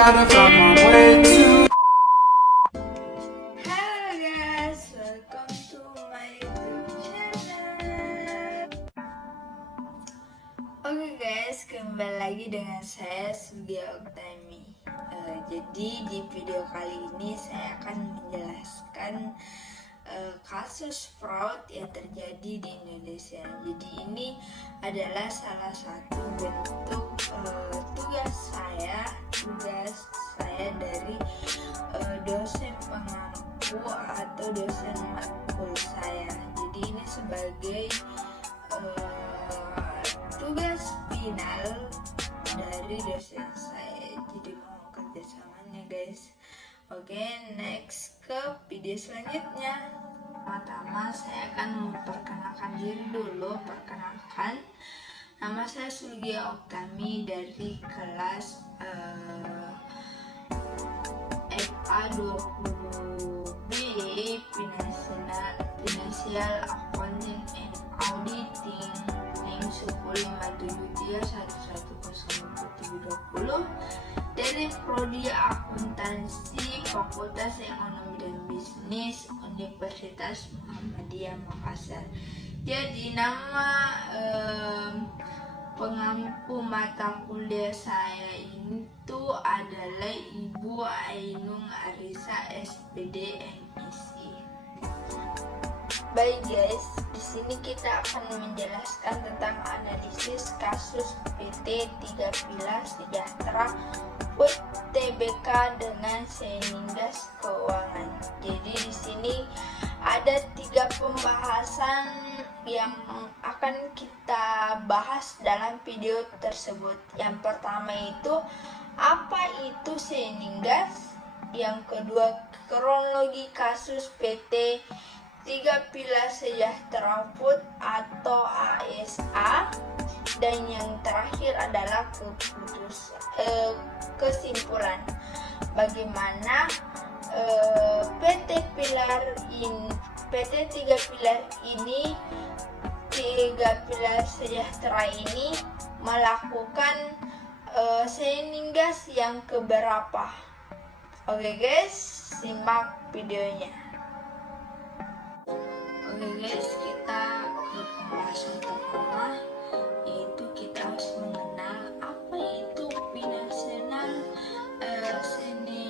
gotta find my way to. Halo guys, welcome to my YouTube channel. Oke guys, kembali lagi dengan saya Sugia Oktami. Jadi di video kali ini saya akan menjelaskan kasus fraud yang terjadi di Indonesia. Jadi ini adalah salah satu bentuk tugas saya dari dosen pengampu atau dosen matkul saya. Jadi ini sebagai tugas final dari dosen saya. Jadi mau kerjasamanya guys. Oke, next ke video selanjutnya. Pertama saya akan memperkenalkan diri dulu. Perkenalkan, nama saya Sugia Oktami dari kelas FA 20B Financial Accounting and Auditing, NIM 10573110720 dari Prodi Akuntansi Fakultas Ekonomi dan Bisnis Universitas Muhammadiyah Makassar. Jadi nama pengampu mata kuliah saya itu adalah Ibu Ainung Arisa SPD MSI. Baik guys, di sini kita akan menjelaskan tentang analisis kasus PT Tiga Pilar Sejahtera Food Tbk dengan Seningas Keuangan. Jadi di sini ada 3 pembahasan yang akan kita bahas dalam video tersebut. Yang pertama itu apa itu Seningas, yang kedua kronologi kasus PT Tiga Pilar Sejahtera Food atau ASA, dan yang terakhir adalah kesimpulan bagaimana PT Tiga Pilar Sejahtera ini melakukan Seningas yang keberapa. Oke guys, simak videonya. Oke guys, kita ke pembahasan pertama, yaitu kita harus mengenal apa itu finansial Seningas.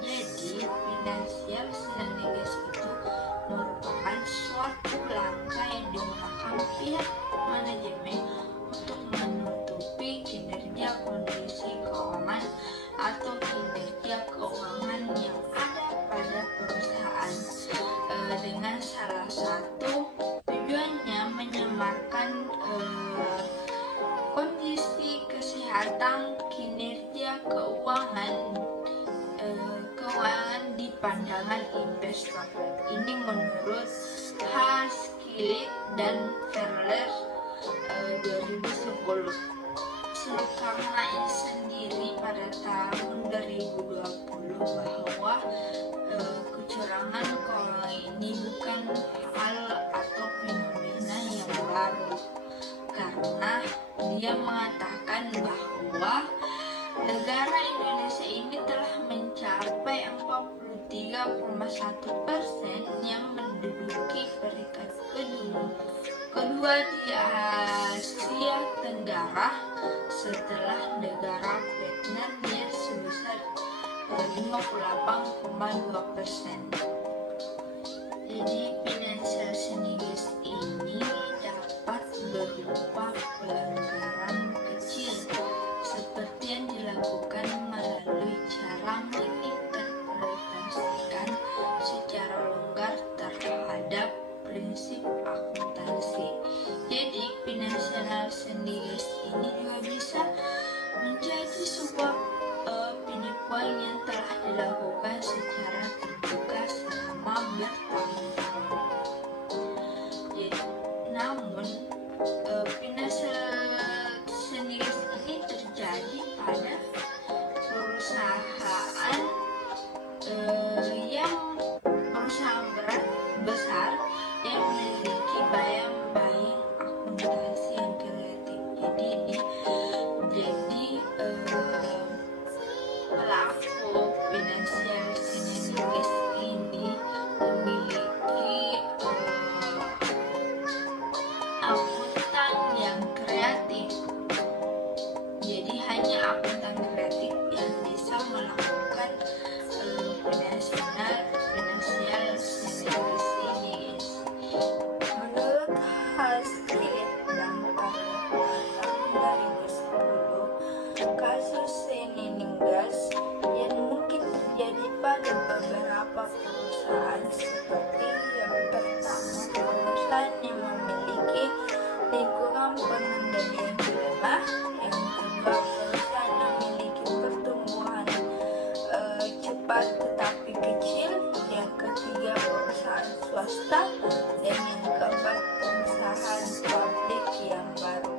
Jadi finansial Seningas itu merupakan suatu langkah yang digunakan pihak manajemen untuk menutupi kinerja kondisi keuangan atau kinerja keuangan yang ada pada perusahaan, dengan salah satu tujuannya menyamarkan kondisi kesehatan kinerja keuangan di pandangan investor. Ini menurut Haskillit dan Verler 2010. Karena ini sendiri pada tahun 2020 bahwa kecurangan keuangan ini bukan hal atau fenomena yang baru, karena dia mengatakan bahwa negara Indonesia ini telah mencapai 43,1% yang menduduki peringkat kedua di Asia Tenggara setelah negara Vietnam yang sebesar 58,2%. Jadi financial Seningas ini dapat berupa pelanggaran kecil seperti yang dilakukan melalui cara menginterpretasikan secara longgar terhadap prinsip akuntansi. Jadi financial Seningas ini juga bisa menjadi sebuah penipuan yang telah dilakukan secara terbuka selama bertahun-tahun. Namun financial Seningas ini terjadi pada perusahaan besar yang memiliki bayang-bayang akuntansi yang kreatif. Jadi akuntan kreatif yang bisa melakukan finansial literacy ini, guys. Menurut Haskell dampak tahun 2010, kasus Seningas yang mungkin terjadi pada beberapa perusahaan seperti yang pertama, perusahaan yang memiliki lingkungan pengendalian lemah, yang kedua, perusahaan yang memiliki pertumbuhan cepat tetapi kecil, yang ketiga, perusahaan swasta, dan yang keempat, perusahaan publik yang baru.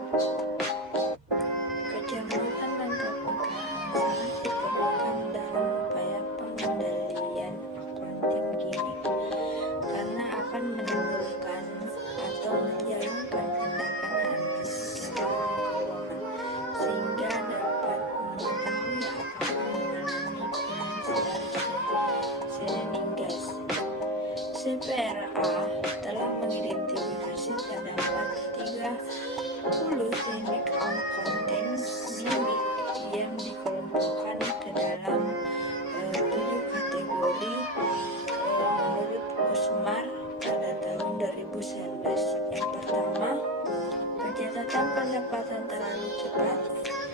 Kecermatan dan kepekaan sangat diperlukan dalam upaya pengendalian akunting gimmick, karena akan menimbulkan atau menjalankan tindakan analisis dalam keuangan, sehingga dapat mengetahui apakah mengalami finansial Seningas. CPRA telah mengidentifikasi terdapat 30 teknik akunting gimmick yang dikelompokkan ke dalam 7 kategori menurut Usmar pada tahun 2019. Yang pertama, pencatatan pendapatan terlalu cepat.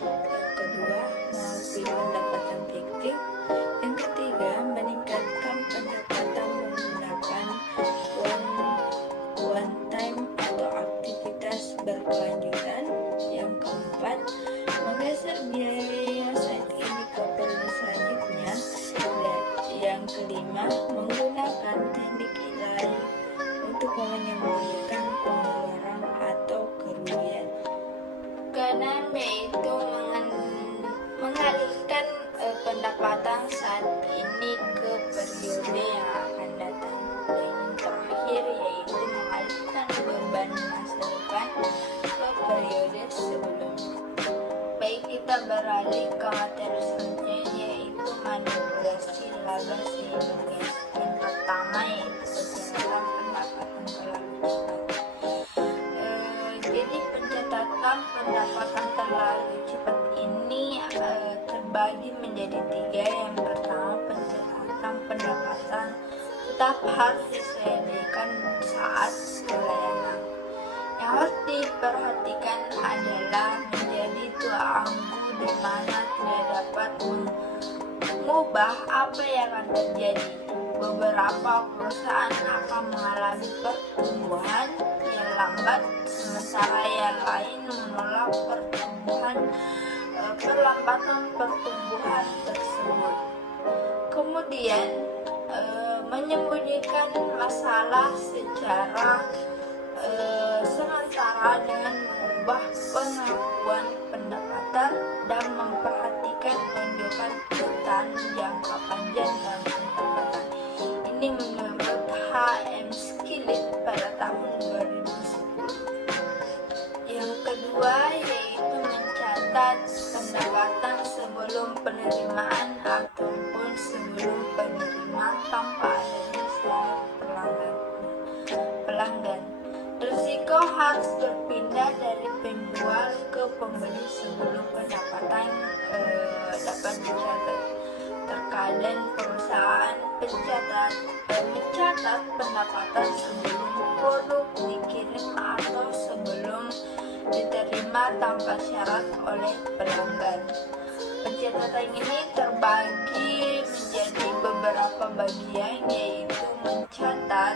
Yang kedua, mengakui pendapatan fiktif. Yang ketiga, meningkatkan pendapatan menggunakan one time atau aktivitas berkelanjutan. Yang keempat, menggeser biaya saat ini ke periode selanjutnya. Dan yang kelima, menggunakan teknik ilahi untuk menyembunyikan pengeluaran atau kerugian. Keenam yaitu mengalihkan pendapatan saat ini ke periode yang akan datang. Dan yang terakhir yaitu mengalihkan beban masa depan ke periode sebelumnya. Baik, kita beralih ke materi selanjutnya, yaitu manipulasi laba Seningas. Yang pertama yaitu pencatatan pendapatan terlalu cepat. Jadi pencatatan pendapatan terlalu cepat ini terbagi menjadi 3. Yang pertama, pencatatan pendapatan tetap harus diselesaikan saat pelayanan. Yang harus diperhatikan adalah menjadi tuanggu di mana tidak dapat mengubah apa yang akan terjadi. Beberapa perusahaan akan mengalami pertumbuhan yang lambat, sementara yang lain menolak perlambatan pertumbuhan tersebut. Kemudian menyembunyikan masalah secara sementara dengan mengubah pengakuan pendapatan dan memperhatikan tunjukan hutan jangka panjang dan pendapatan. Ini menurut H.M. Skillit pada tahun 2010. Yang kedua yaitu mencatat pendapatan sebelum penerimaan ataupun sebelum penerima tanpa adanya syarat pelanggan. Risiko harus berpindah dari penjual ke pembeli sebelum pendapatan dapat dicatat. Terkadang perusahaan mencatat pendapatan sebelum produk dikirim atau sebelum diterima tanpa syarat oleh pelanggan. Pencatatan ini terbagi menjadi beberapa bagian, yaitu mencatat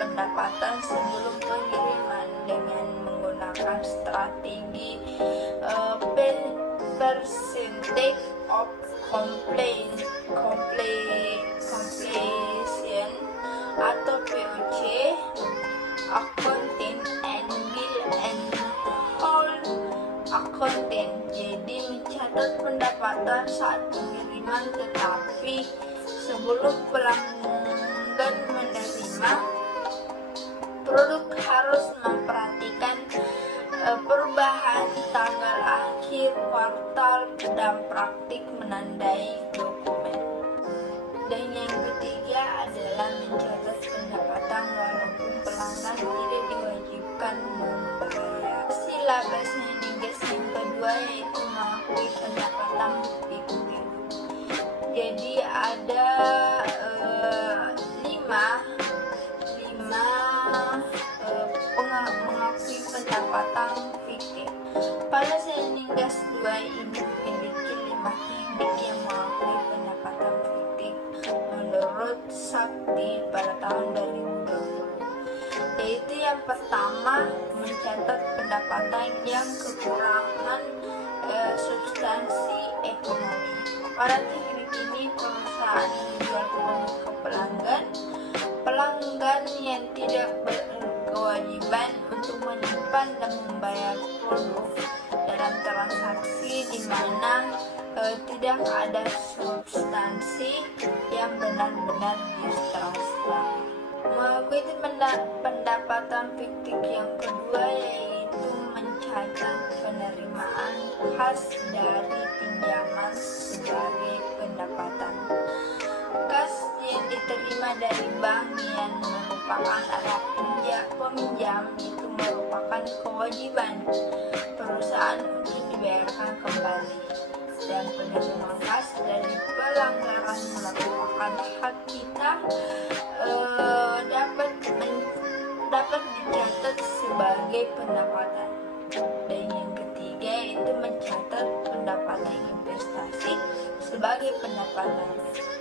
pendapatan sebelum pengiriman dengan menggunakan strategi percentage of completion atau POC, accounting and bill and hold accounting. Jadi mencatat pendapatan saat pengiriman, tetapi sebelum pelanggan menerima produk harus memperhatikan perubahan tanggal akhir kuartal dan praktik menandai dokumen. Dan yang ketiga adalah mencatat pendapatan walaupun pelanggan tidak diwajibkan membayar. Laba Seningas yang kedua yaitu mengakui Kepala Seningas 2 ini memiliki 5 teknik yang mengakui pendapatan fiktif menurut Sakti pada tahun 2020, yaitu yang pertama, mencatat pendapatan yang kekurangan substansi ekonomi. Pada teknik ini perusahaan menjual produk ke pelanggan yang tidak berkewajiban untuk menyimpan dan membayar produk dalam transaksi di mana tidak ada substansi yang benar-benar ditransfer. Mengakui pendapatan fiktif yang kedua yaitu mencatat penerimaan khas dari pinjaman sebagai pendapatan. Kas yang diterima dari bank yang merupakan anak peminjam itu merupakan kewajiban perusahaan untuk dibayarkan kembali, dan penerimaan kas dari pelanggaran merupakan hak kita dapat dicatat sebagai pendapatan. Dan yang ketiga itu mencatat pendapatan investasi sebagai pendapatan.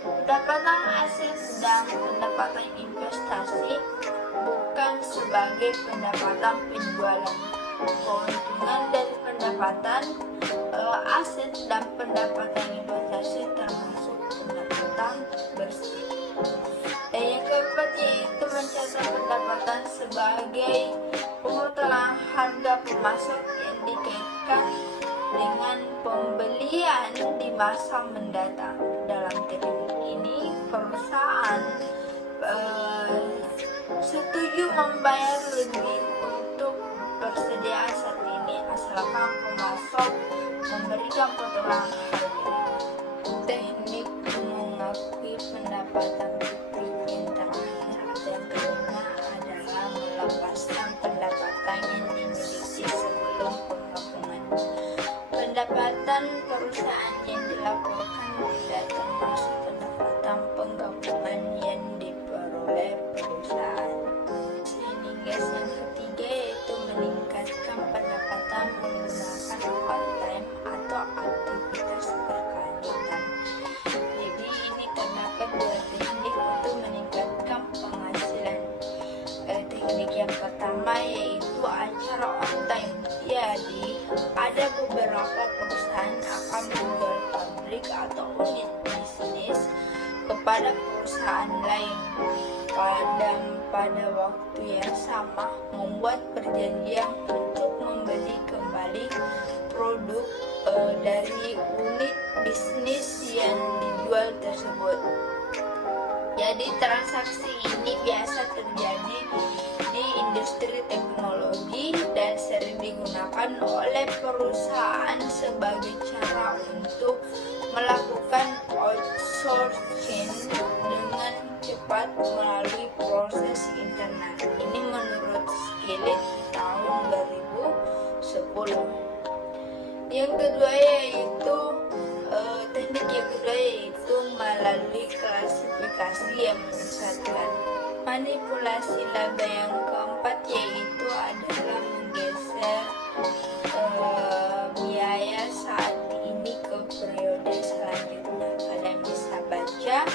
Pendapatan aset dan pendapatan investasi bukan sebagai pendapatan penjualan. Keuntungan dari pendapatan aset dan pendapatan investasi termasuk pendapatan bersih. Dan yang keempat yaitu mencatat pendapatan sebagai pemotongan harga pemasok yang dikaitkan dengan pembelian di masa mendatang. Dalam teknik ini perusahaan setuju membayar lebih untuk persediaan saat ini asalkan pemasok memberikan potongan harga. Teknik mengakui pendapatan fiktif yang terakhir dan kelima adalah melepaskan pendapatan yang dimiliki sebelum penggabungan. Pendapatan perusahaan yang dilaporkan tidak termasuk pendapatan penggabungan yang diperoleh perusahaan. Seningas yang ketiga yaitu meningkatkan pendapatan menggunakan part-time atau aktivitas berkelanjutan. Jadi ini terdapat dua teknik untuk meningkatkan penghasilan. Teknik yang pertama yaitu acara on time. Jadi ada beberapa perusahaan akan menjual pabrik atau unit bisnis kepada perusahaan lain dan pada waktu yang sama membuat perjanjian untuk membeli kembali produk dari unit bisnis yang dijual tersebut. Jadi transaksi ini biasa terjadi di industri teknologi dan sering digunakan oleh perusahaan sebagai cara untuk melakukan outsourcing dengan cepat melalui proses internal. Ini menurut Skillet tahun 2010. Yang kedua yaitu teknik yang kedua yaitu melalui klasifikasi yang menyesatkan. Manipulasi laba yang keempat yaitu adalah menggeser biaya saat ini ke periode selanjutnya. Kalian bisa baca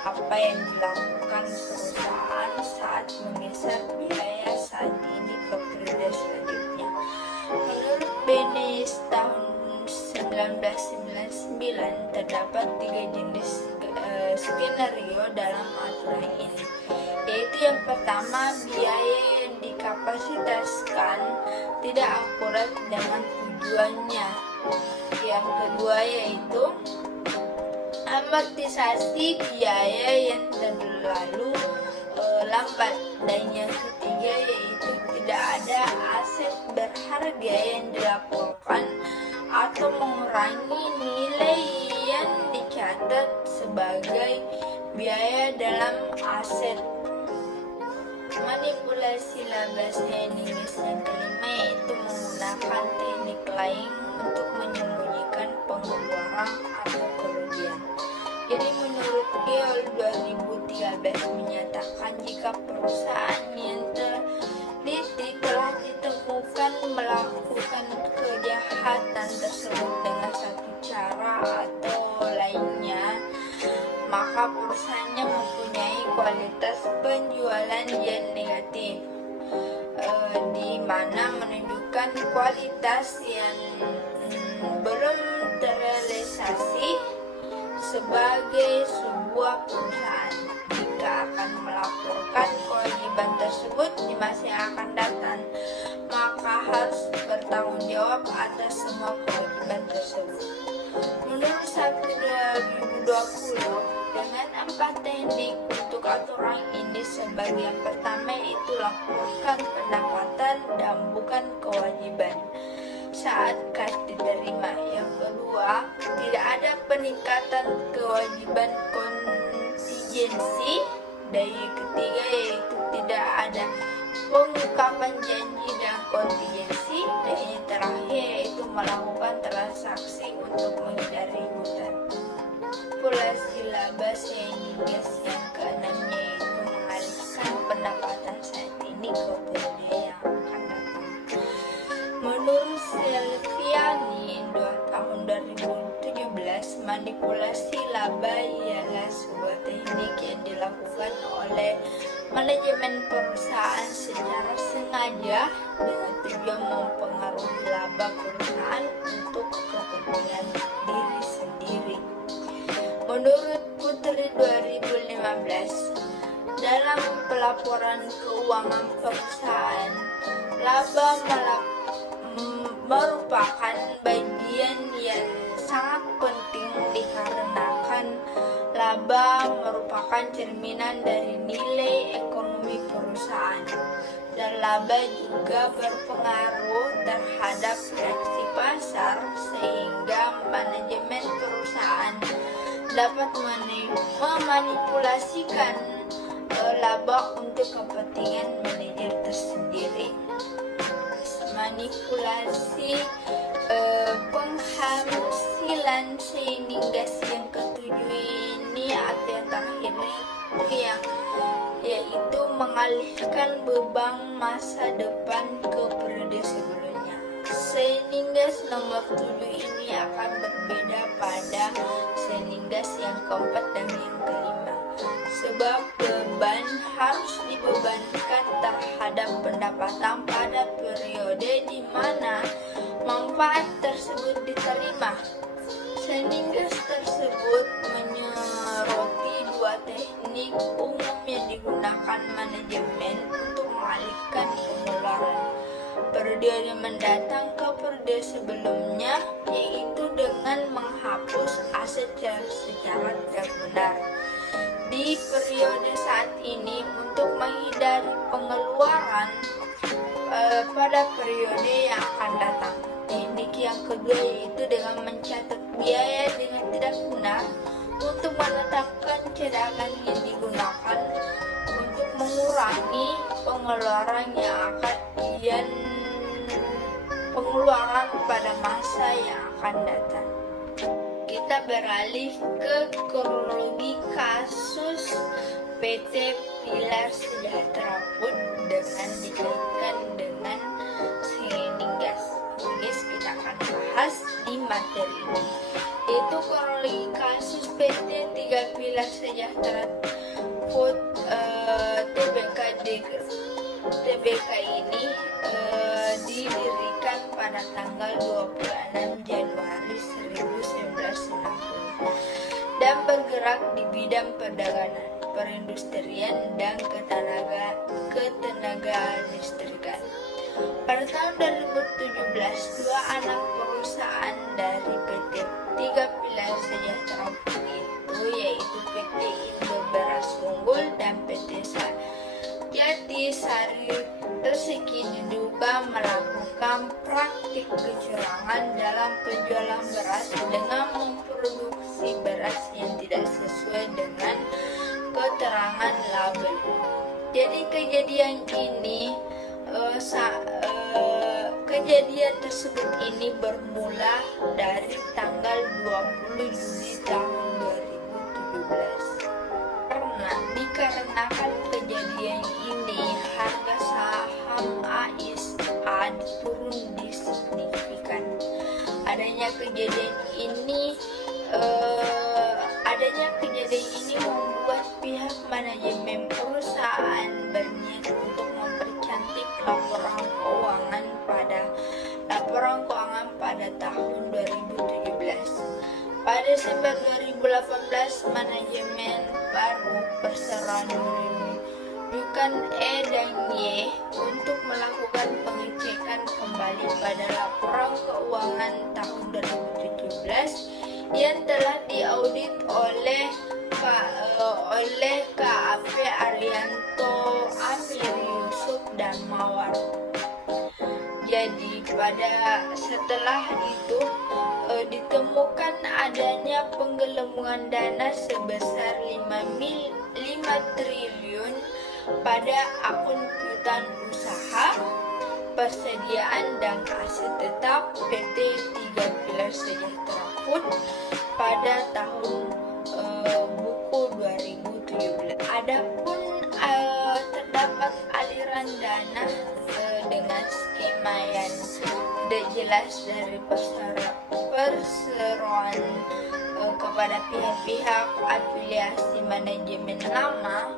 apa yang dilakukan perusahaan saat menggeser biaya saat ini ke periode selanjutnya. Menurut Benes tahun 1999 terdapat 3 jenis skenario dalam aturan ini, yaitu yang pertama biaya yang dikapasitaskan tidak akurat dengan tujuannya. Yang kedua yaitu amortisasi biaya yang terlalu lambat, dan yang ketiga yaitu tidak ada aset berharga yang dilaporkan atau mengurangi nilai yang dicatat sebagai biaya dalam aset. Manipulasi laba Seningas yang kelima yaitu menggunakan teknik lain untuk menyembunyikan pengeluaran atau kerugian. Jadi menurut Geol 2013 menyatakan jika perusahaan yang teliti telah ditemukan melakukan melakukan kejahatan tersebut dengan satu cara atau lainnya, maka perusahaannya mempunyai kualitas penjualan yang negatif, di mana menunjukkan kualitas yang belum terrealisasi sebagai sebuah perusahaan. Jika akan melaporkan kewajiban tersebut di masa yang akan datang, maka harus bertanggung jawab atas semua kewajiban tersebut. Menurut Sakti 2020, dengan 4 teknik untuk aturan ini, sebagai yang pertama yaitu laporkan pendapatan dan bukan kewajiban saat kas diterima. Yang kedua, tidak ada peningkatan kewajiban kontingensi. Dan yang ketiga yaitu tidak ada pengungkapan janji dan kontingensi. Dan yang terakhir yaitu melakukan transaksi untuk menghindari hutang. Manipulasi laba sehingga yang keenamnya yaitu mengalihkan pendapatan saat ini ke periode yang akan datang. Menurut Silviani, tahun 2017, manipulasi laba ialah sebuah teknik yang dilakukan oleh manajemen perusahaan secara sengaja dengan tujuan mempengaruhi laba perusahaan untuk kepentingan diri sendiri. Menurut Putri 2015, dalam pelaporan keuangan perusahaan, laba merupakan bagian yang sangat penting dikarenakan laba merupakan cerminan dari nilai ekonomi perusahaan, dan laba juga berpengaruh terhadap reaksi pasar, sehingga manajemen perusahaan dapat memanipulasikan laba untuk kepentingan manajer tersendiri. Manipulasi penghasilan sehingga yang ketujuh ini atau yang terakhir itu yaitu mengalihkan beban masa depan ke periode sebelumnya. Sehingga nomor 7 ini akan berbeda pada sehingga yang keempat dan yang kelima, sebab beban harus dibebankan terhadap pendapatan pada periode di mana manfaat tersebut diterima. Sehingga tersebut menyoroti 2 teknik umum yang digunakan manajemen untuk mengalihkan pengeluaran periode mendatang ke periode sebelumnya, yaitu dengan menghapus aset secara tidak benar di periode saat ini untuk menghindari pengeluaran pada periode yang akan datang. Teknik yang kedua yaitu dengan mencatat biaya dengan tidak benar untuk menetapkan cadangan yang digunakan untuk mengurangi pengeluaran pada masa yang akan datang. Kita beralih ke kronologi kasus PT Pilar Sejahtera Food dengan dikaitkan dengan Sinigas. Ini kita akan bahas di materi ini, yaitu kronologi kasus PT 3 Pilar Sejahtera Food TBK ini didirikan pada tanggal 26 Januari 1990 dan bergerak di bidang perdagangan, perindustrian, dan ketenaga listrikan. Pada tahun 2017, 2 anak perusahaan dari PT 3 Pilar Sejahtera Food itu yaitu PT Indo Beras Unggul dan PT Jatisari Resiki diduga melakukan praktik kecurangan dalam penjualan beras dengan memproduksi beras yang tidak sesuai dengan keterangan label. Jadi kejadian tersebut ini bermula dari tanggal 20 Juli tahun 2017. Dikarenakan kejadian ini, harga saham AISA turun di adanya kejadian ini membuat pihak manajemen perusahaan berniat untuk mempercantik laporan keuangan pada tahun 2017. Pada Desember 2018, manajemen baru perseroan menunjukkan E dan Y untuk melakukan pengecekan kembali pada laporan keuangan tahun 2017 yang telah diaudit oleh KAP Arianto, Amir Yusuf, dan Mawar. Jadi setelah itu ditemukan adanya penggelembungan dana sebesar 5 triliun pada akun piutang usaha, persediaan dan aset tetap PT 3 Pilar Sejahtera Food pada tahun buku 2017. Adapun terdapat aliran dana dengan skema yang tidak jelas dari perseroan kepada pihak-pihak afiliasi manajemen lama,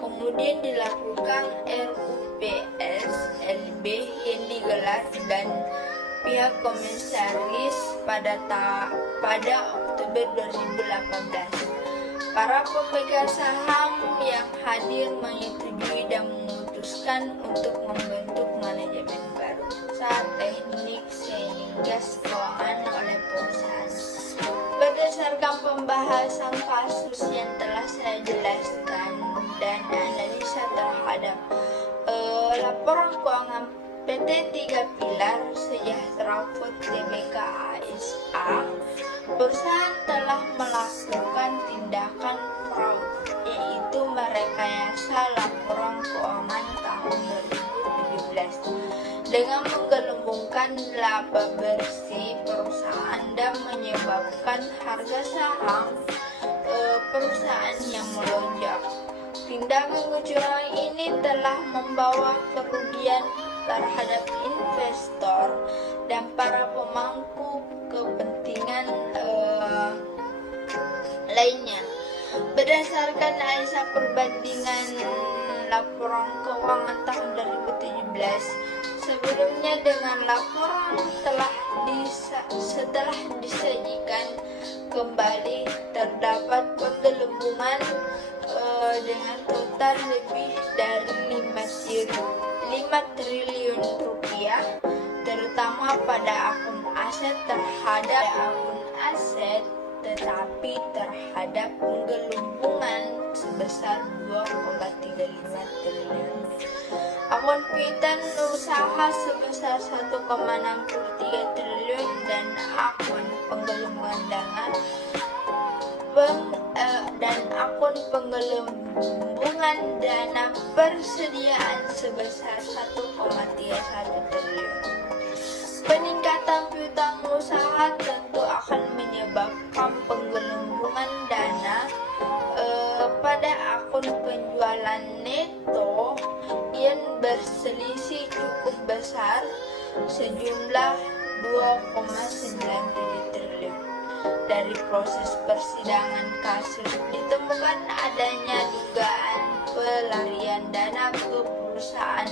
kemudian dilakukan RUPS LB yang digelar dan pihak komisaris pada Oktober 2018. Para pemegang saham yang hadir menyetujui dan memutuskan untuk membentuk manajemen baru saat teknik sehingga keuangan oleh perusahaan. Berdasarkan pembahasan kasus yang telah saya jelaskan dan analisa terhadap laporan keuangan PT 3 Pilar Sejahtera Food Tbk ASA, perusahaan telah melakukan tindakan fraud, yaitu merekayasa laporan keuangan tahun 2017 dengan menggelembungkan laba bersih perusahaan dan menyebabkan harga saham perusahaan yang melonjak. Tindakan kecurangan ini telah membawa kerugian terhadap investor dan para pemangku kepentingan lainnya. Berdasarkan analisa perbandingan laporan keuangan tahun 2017 sebelumnya dengan laporan setelah disajikan kembali, terdapat penggelembungan dengan total lebih dari 5 triliun rupiah, terutama pada akun aset terhadap akun aset, tetapi terhadap penggelembungan sebesar 2,35 triliun. Akun piutang usaha sebesar 1,63 triliun dan akun penggelembungan dana persediaan sebesar 1,31 triliun. Peningkatan piutang usaha tentu akan menyebabkan penggelembungan dana pada akun penjualan neto yang berselisih cukup besar sejumlah 2,97 triliun. Dari proses persidangan kasus ditemukan adanya dugaan pelarian dana ke perusahaan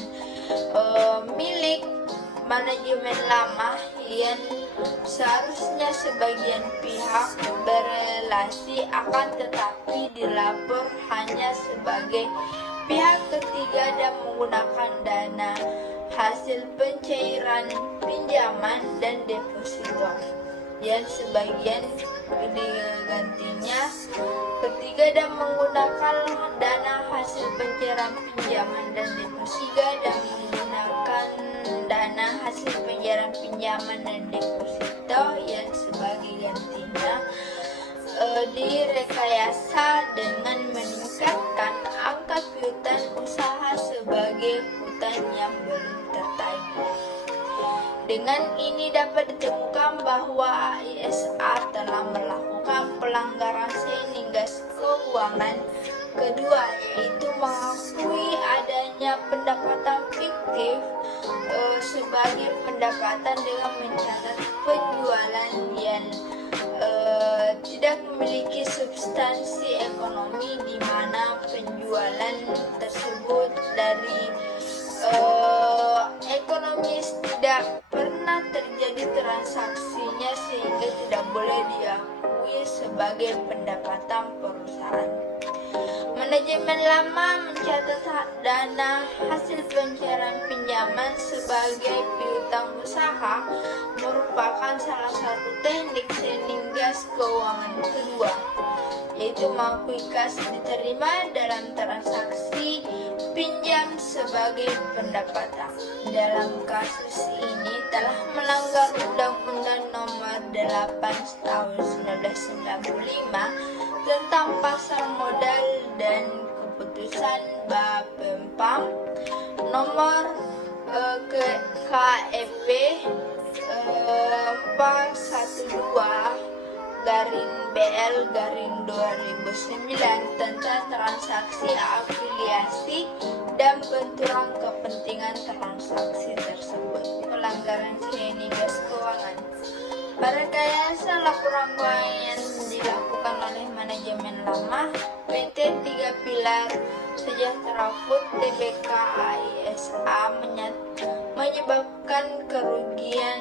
milik manajemen lama yang seharusnya sebagian pihak berelasi, akan tetapi dilapor hanya sebagai pihak ketiga dan menggunakan dana hasil pencairan pinjaman dan deposito yang sebagian digantinya ketiga dan menggunakan dana hasil pencairan pinjaman dan deposito yang sebagai gantinya direkayasa dengan meningkatkan angka piutang usaha sebagai hutang yang belum tertagih. Dengan ini dapat ditemukan bahwa AISA telah melakukan pelanggaran seningas keuangan kedua, yaitu mengakui adanya pendapatan fiktif sebagai pendapatan dengan mencatat penjualan yang tidak memiliki substansi ekonomi, di mana penjualan tersebut dari ekonomis tidak pernah terjadi transaksinya, sehingga tidak boleh diakui sebagai pendapatan perusahaan. Manajemen lama mencatat dana hasil pencairan pinjaman sebagai piutang usaha merupakan salah satu teknik saining gas keuangan kedua, yaitu mengakui kas diterima dalam transaksi pinjam sebagai pendapatan. Dalam kasus ini telah melanggar Undang-Undang Nomor 8 Tahun 1995 tentang pasar modal dan keputusan Bapepam Nomor KEP 412/BL/2009 tentang transaksi afiliasi dan benturan kepentingan transaksi tersebut. Pelanggaran saining gas keuangan. Merekayasa laporan keuangan yang dilakukan oleh manajemen lama PT 3 Pilar Sejahtera Food Tbk AISA menyebabkan kerugian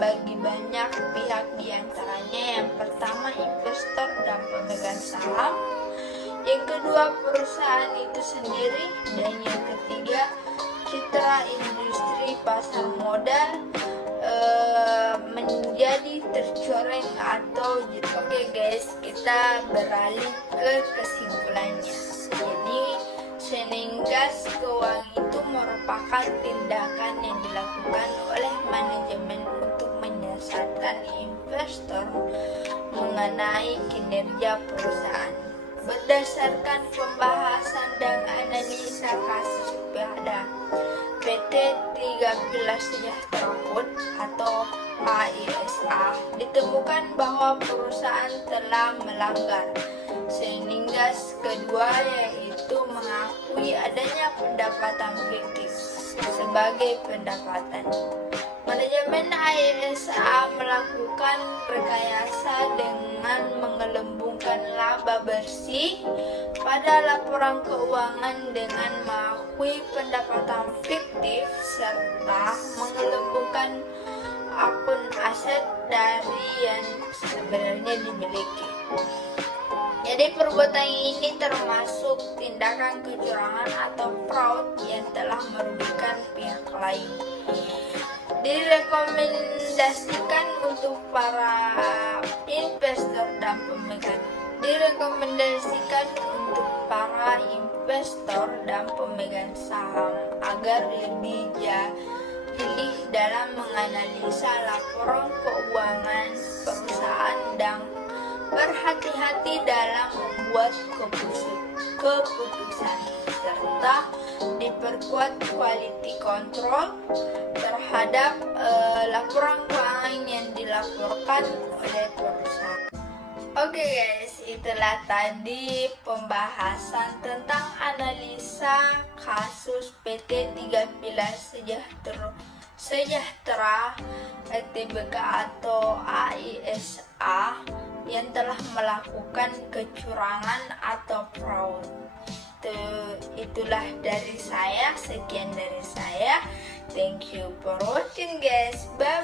bagi banyak pihak, diantaranya yang pertama investor dan pemegang saham, yang kedua perusahaan itu sendiri, dan yang ketiga citra industri pasar modal menjadi tercoreng atau oke guys, kita beralih ke kesimpulannya. Jadi saining gas keuangan itu merupakan tindakan yang dilakukan oleh manajemen untuk menyesatkan investor mengenai kinerja perusahaan. Berdasarkan pembahasan dan analisa kasus pada PT 3 Pilar Sejahtera Food atau AISA, ditemukan bahwa perusahaan telah melanggar saining gas kedua, yaitu mengakui adanya pendapatan fiktif sebagai pendapatan. Manajemen AISA melakukan rekayasa dengan menggelembungkan laba bersih pada laporan keuangan dengan mengakui pendapatan fiktif serta menggelembungkan akun aset dari yang sebenarnya dimiliki. Jadi perbuatan ini termasuk tindakan kecurangan atau fraud yang telah merugikan pihak lain. Direkomendasikan untuk para investor dan pemegang saham agar lebih jeli dalam menganalisa laporan keuangan perusahaan dan berhati-hati dalam membuat keputusan, serta diperkuat quality control terhadap laporan keuangan yang dilaporkan oleh perusahaan. Oke guys, itulah tadi pembahasan tentang analisa kasus PT 3 Pilar Sejahtera Tbk atau AISA yang telah melakukan kecurangan atau fraud. Itulah dari saya, sekian dari saya. Thank you for watching guys. Bye.